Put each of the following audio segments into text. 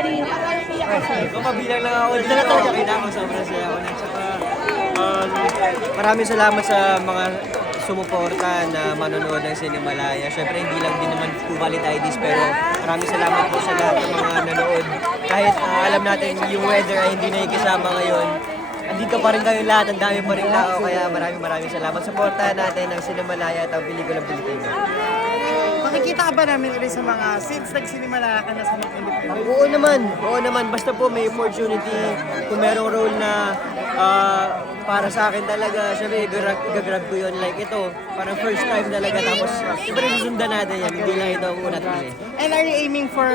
kanina. Iyak ka sir. Kung mabilang lang ako dito, okay na ako. Sobrang saya ako na. Tsaka, maraming salamat sa mga sumuporta na manonood ng Cinemalaya. Siyempre, hindi lang din naman po valid IDs, pero maraming salamat po sa lahat ng mga nanood. Kahit alam natin yung weather ay hindi nakikisama ngayon, andito pa rin kayong lahat, ang dami pa rin tao, kaya maraming salamat. Suportahan natin ang Cinemalaya at ang pelikulang Pilipino. Makikita ka ba namin ulit sa mga since nag-Cinemalaya ka na sa mga independent? Oo naman. Basta po may opportunity, kung merong role na para sa akin talaga, syempre i-grab ko yun. Like ito, parang first time talaga. Tapos, syempre susundan natin yan. Hindi lang ito ang unat ulit. And are you aiming for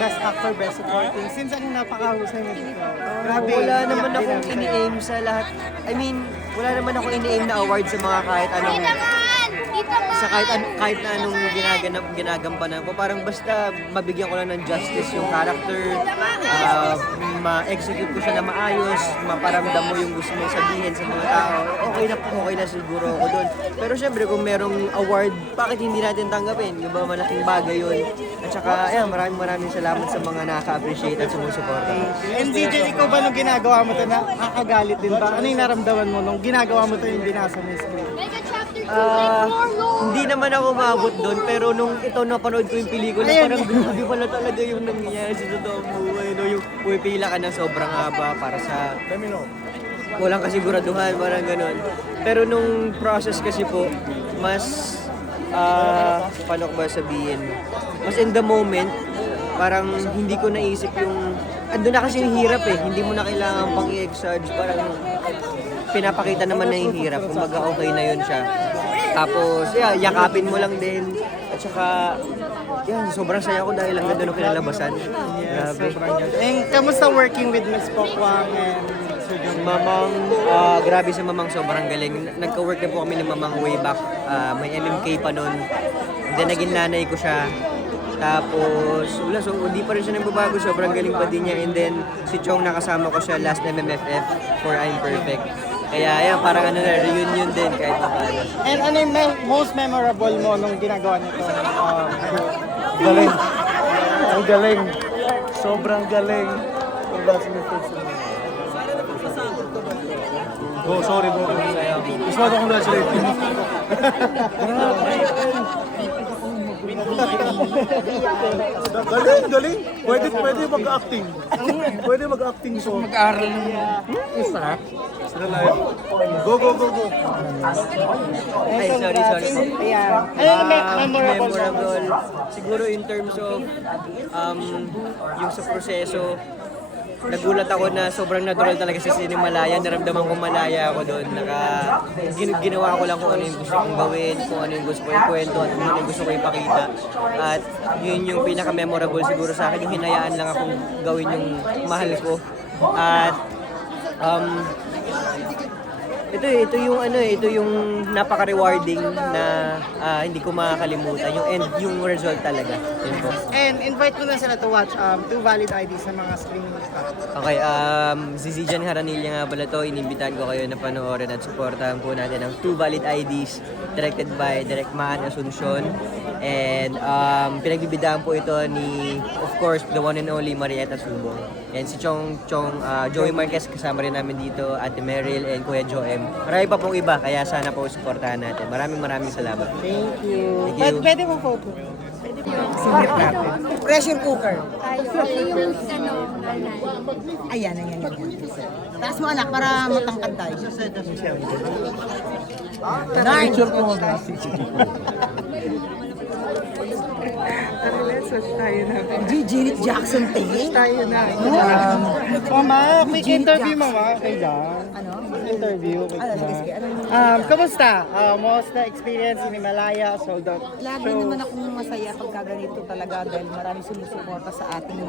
best actor, best supporting? Since ang napakahusay mo dito. Grabe. Wala naman akong ini-aim sa lahat. I mean, wala naman akong ini-aim na award sa mga kahit anong sa kahit na anong ginagampanan ko, parang basta mabigyan ko lang ng justice yung character, ma-execute ko siya na maayos, maparamdam mo yung gusto mong sabihin sa mga tao, okay na siguro ako doon. Pero syempre kung merong award, bakit hindi natin tanggapin? Di ba, malaking bagay yun. At saka, ayan, maraming salamat sa mga nakaka-appreciate at sumusuporta. And DJ, ikaw ba nung ginagawa mo ito, nakakagalit din ba? Ano yung naramdaman mo nung ginagawa mo ito yung binasa mo yung script? Hindi naman ako maabot doon, pero nung ito napanood ko yung pelikula, parang grabe pala talaga yung nangyayari sa totoong buhay. No? Yung pumipila ka ng sobrang haba para sa walang kasiguraduhan, parang ganun. Pero nung process kasi po, mas, paano ko ba sabihin, mas in the moment, parang hindi ko naisip yung, andun na kasi yung hirap eh, hindi mo na kailangan pang i-exage, parang pinapakita naman na yung hirap, kumbaga okay na yun siya. Tapos, yakapin mo lang din. At saka, sobrang saya ko dahil ang ganda ng kinalabasan. Grabe. And kamusta working with Miss Pokwang and Sir John? Mamang, grabe si Mamang, sobrang galing. Nagka-work na po kami ng Mamang way back. May MMK pa nun. And then, naging nanay ko siya. Tapos, hindi pa rin siya nagbabago. Sobrang galing pa din niya. And then, si Chong nakasama ko siya last MMFF for I'm Perfect. Kaya yan, parang reunion din kahit pa paano. And ano yung most memorable mo nung ginagawa nito? Galing. Ang galing. Sobrang galing. Congratulations. Oh, sorry bro. Gusto ko congratulate you. Galing. Pwede mag-acting. Pwede mag-acting so. Mag-aaral ng isa. Go. Ay, sorry. Yeah. Ano yung memorable? Memorable. Siguro in terms of yung sa proseso, nagulat ako na sobrang natural talaga sa Cinemalaya. Naramdaman ko malaya ako doon. Ginawa ko lang kung ano yung gusto kong gawin, kung ano yung gusto ko ikwento, at kung ano yung gusto ko ipakita. At yun yung pinaka-memorable siguro sa akin, yung hinayaan lang akong gawin yung mahal ko. At ito yung napaka-rewarding na hindi ko makakalimutan, yung result talaga. Yun po. And invite ko na sila to watch Two Valid IDs sa mga streaming platforms. Okay, si Zijan Haranilla nga pala to, inimbitahan ko kayo na panoorin at supportahan po natin ang Two Valid IDs directed by Direk Maan Asuncion. And pinagbibidahan po ito ni, of course, the one and only Marietta Subong. And si Joey Marquez kasama rin namin dito, Ate Meryl and Kuya Joem. Marami pa pong iba, kaya sana po supportahan natin. Maraming salamat. Thank you. Thank you. Pwede mo photo? Singit natin. Pressure cooker. Ayan. Taas mo anak para matangkad tayo. Picture ko mga Janet Jackson tingin. Tayo na. Mama, quick interview mama. Kailan? Ano? Interview. Kamusta? Most na experience in Himalaya, sold out. Lagi naman akong masaya pagka ganito talaga dahil marami sumusuporta sa ating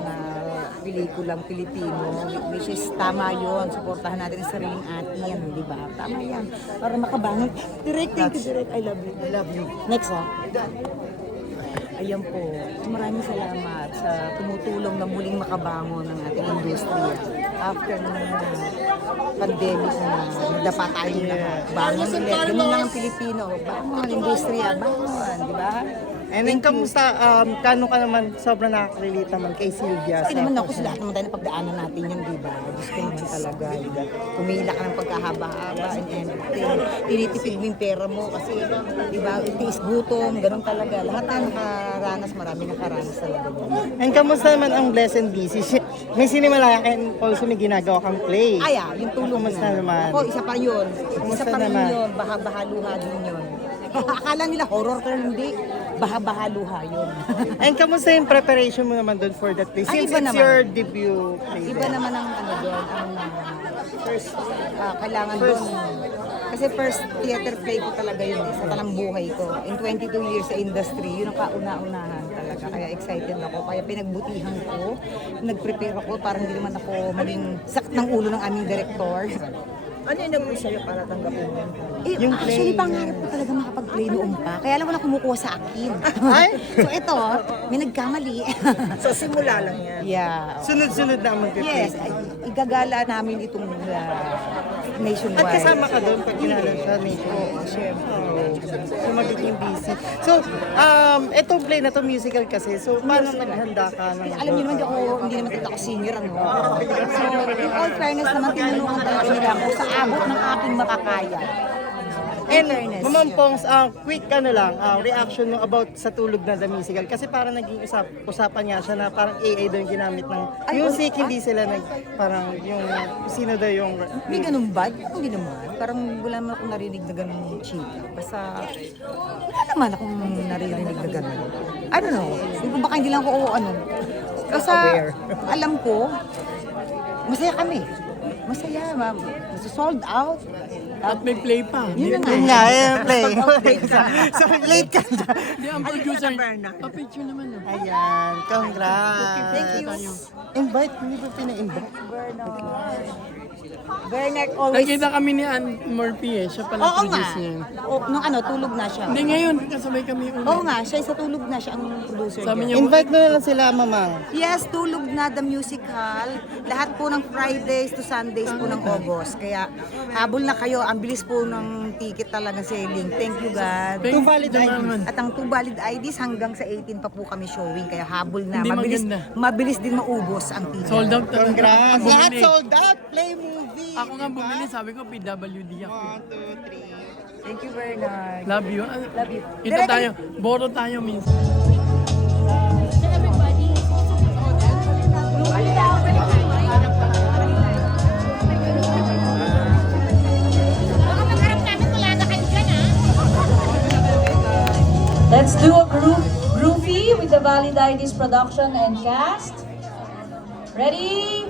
pelikulang Pilipino, which is tama yun. Suportahan natin ang sariling atin, di ba? Tama yan. Para makabangon. Direct, thank you, Direct. I love you. I love you. Next, ha? Ayan po. Maraming salamat sa tumutulong na muling makabangon ng ating industriya. after ng pandemic na nadapa tayo lahat. Bangon ulit. Ganun lang ang Pilipino. Bangon, industriya, bangon, di ba? And then, kamusta, kano ka naman sobrang nakaka-relate naman kay Sylvia? Kasi naman ako sa lahat naman tayo na pagdaanan natin yun, di ba? Gusto ko naman talaga, di ba? Kumila ka ng pagkahaba-haba and everything. Tinitipid mo yung pera mo kasi, di ba, itiis gutom, ganun talaga. Lahat na nakaranas, marami nakaranas talaga. And kamusta naman ang Bless and Busy? May sinimala ka and also may ginagawa kang play. Ay, yung tulong Kumusta na. naman? Ako, isa pa yun. Kumusta Isa pa rin naman? yun. Baha-bahaluha din yun. Akala nila horror pero hindi. Baha-bahaluha yun. And kamusta yung preparation mo naman doon for that play? Ay, Since iba it's naman. your debut play. Iba din. naman ang ano doon, ang first, kailangan doon. Kasi first theater play ko talaga yun sa talang buhay ko. In 22 years sa industry, yun ang kauna-unahan talaga. Kaya excited ako. Kaya pinagbutihan ko, nag-prepare ako para hindi naman ako maging sakit ng ulo ng aming director. Ano yung nag-push sa'yo para tanggapin mo? Yung actually, pangarap ko talaga makapag-play noon pa. Kaya alam mo na kumukuha sa akin. Ay! So ito, may nagkamali. So simula lang yan. Yeah. Sunod-sunod na ang mag-play. Yes, igagala namin itong nationwide. At kasama ka doon pag ginala siya nation. Oo, syempre. So magiging busy. So, itong play na to musical kasi. So, paano naghanda ka ng... Alam niyo naman, hindi naman talaga ako singer, ano. So, in all fairness naman, tinulungan talaga nila ako sa abot ng aking makakaya. In And fairness. Mamampongs, quick reaction mo about sa Tulog na The Musical. Kasi parang naging usapan niya siya na parang AI daw yung ginamit ng music, hindi sila parang yung sino daw yung... May ganun ba? Hindi naman. Parang wala naman akong narinig na ganun chika. Basta, wala naman akong narinig na ganun. I don't know. Kung baka hindi lang ako, Basta, alam ko, masaya kami. Masaya, ma'am. Sold out. At may play pa. Yun na nga. Yun nga, play. So, late ka na. Hindi, ang producer. Pa-picture naman. Oh. Ayan, congrats. Thank you. Invite, hindi ba pina-invite? Bernard always... Nakita kami ni Ann Murphy eh. Siya pala Oo nga. produce niya. Nung tulog na siya. Hindi ngayon, kasabay kami ulit. Oo nga, siya sa tulog na siya ang producer Sabi niya. niya, Invite mo na lang sila, mamang. Yes, tulog na The Musical. Lahat po ng Fridays to Sundays po ng August. Kaya habol na kayo. Ang bilis po ng ticket talaga selling. Thank you, God. Two valid IDs. At ang 2 valid IDs hanggang sa 18 pa po kami showing. Kaya habol na. Hindi Mabilis, maganda. mabilis din maubos ang ticket. sold out talaga. Congrats. Ako Lahat bumili. sold out. Play movie. Ako nga bumili, sabi ko PWD ako. 1, 2, 3. Thank you, Bernard. Love you. Love you. Kita tayo. Boro tayo minsan. Let's do a groovy with the Valid IDs production and cast. Ready?